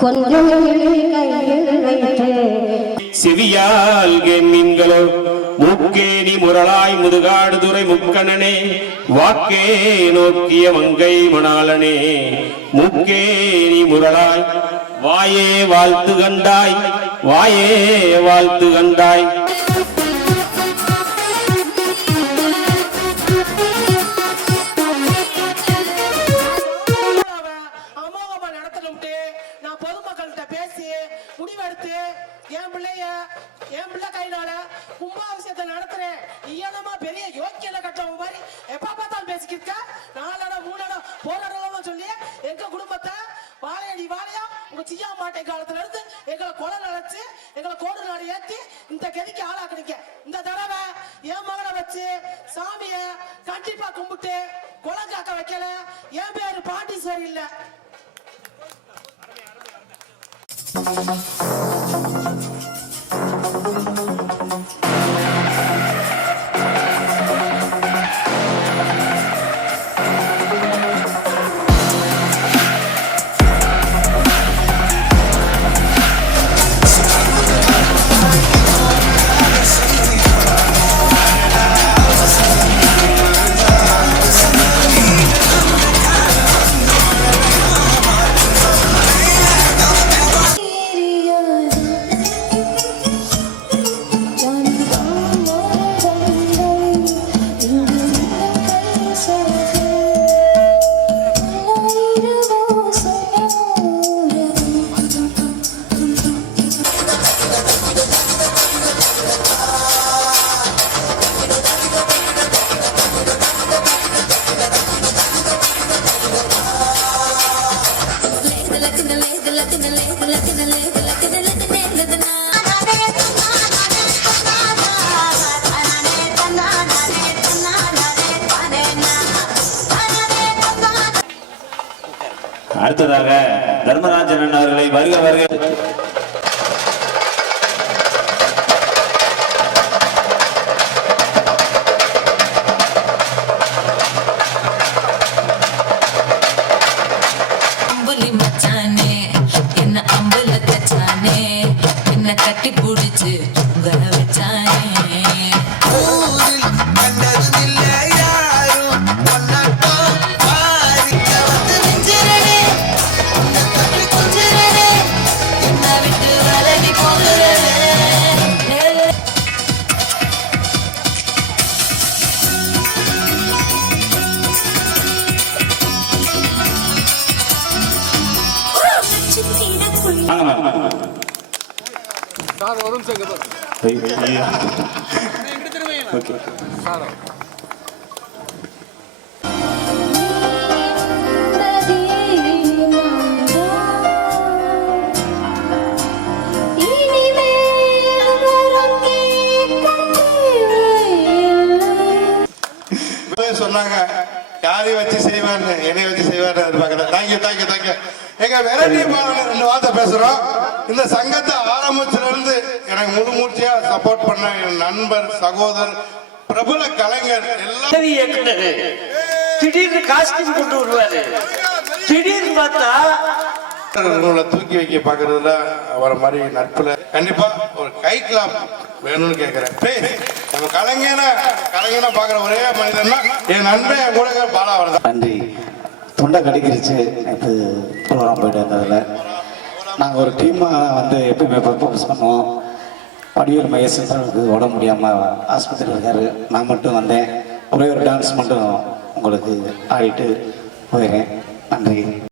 கொஞ்சம் செவியால் மீன்களோ மூக்கேனி முரளாய் முதுகாடுதுறை முக்கணனே வாக்கே நோக்கிய மங்கை மணாளனே மூக்கேனி முரளாய் வாயே வாழ்த்து கண்டாய் வாயே வாழ்த்து கண்டாய். முடிவெடுத்து என் பிள்ளை கையினால கும்பாபிஷேகத்தை நடத்துறேன். ஈயனமா பெரிய யோக்கியல கட்டவங்க மாதிரி எப்ப பார்த்தாலும் பேசிக்கிருக்க. 4 இடம் 3 இடம் போராடலாம் சொல்லி எங்க குடும்பத்தை வாழையடி வாழையா உங்க சியா மாட்டை காலத்துல இருந்து எங்களை கொலை நினைச்சு எங்களை கோடு நாடு ஏத்தி இந்த கதிக்கு ஆளாக்குறீங்க. இந்த தடவை என் மகனை வச்சு சாமிய கண்டிப்பா கும்பிட்டு கொலை காக்க வைக்கல. என் பேரு பாண்டீஸ்வரி இல்ல. அடுத்ததாக தர்மராஜன் அவர்களை வருக வருக. கட்டி பிடிச்சு வச்சானே சொன்னாங்க யாரையும் வச்சு செய்வான்னு என்னைய வச்சு செய்வான்னு எதிர்பார்க்கல. Thank you thank you thank you. எங்க வெரைட்டி பாடல 2 வார்த்தை பேசுறோம். இந்த சங்கத்தை ஆரம்பிச்சுல இருந்து எனக்கு முழு மூர்ச்சியா சப்போர்ட் பண்ண என் நண்பர் சகோதரர் பிரபல கலைஞர் எல்லாம் திடீர்னு காஸ்டியூம் கொண்டு வருவாரு. திடீர்னு பார்த்தா தூக்கி வைக்க பாக்குறதுல அவரை மாதிரி நட்புல கண்டிப்பா ஒரு கை கிளாப் வேணும்னு கேட்கிறேன். நம்ம கலைஞனை பாக்குற ஒரே மனிதன்னா என் நண்பன் என் கூட பாலா வரதான். நன்றி. தொண்டை கடிக்கிருச்சு நேற்று ப்ரோக்ராம் போயிட்டு வந்ததில். நாங்கள் ஒரு டீமாக வந்து எப்பயுமே பர்ஃபார்மன்ஸ் பண்ணுவோம். வடிவேல் மகேசனுக்கு உடம்பு முடியாமல் ஆஸ்பத்திரியில் இருக்காரு. நான் மட்டும் வந்தேன். ஒரே ஒரு டான்ஸ் மட்டும் உங்களுக்கு ஆடிட்டு போயிடுறேன். நன்றி.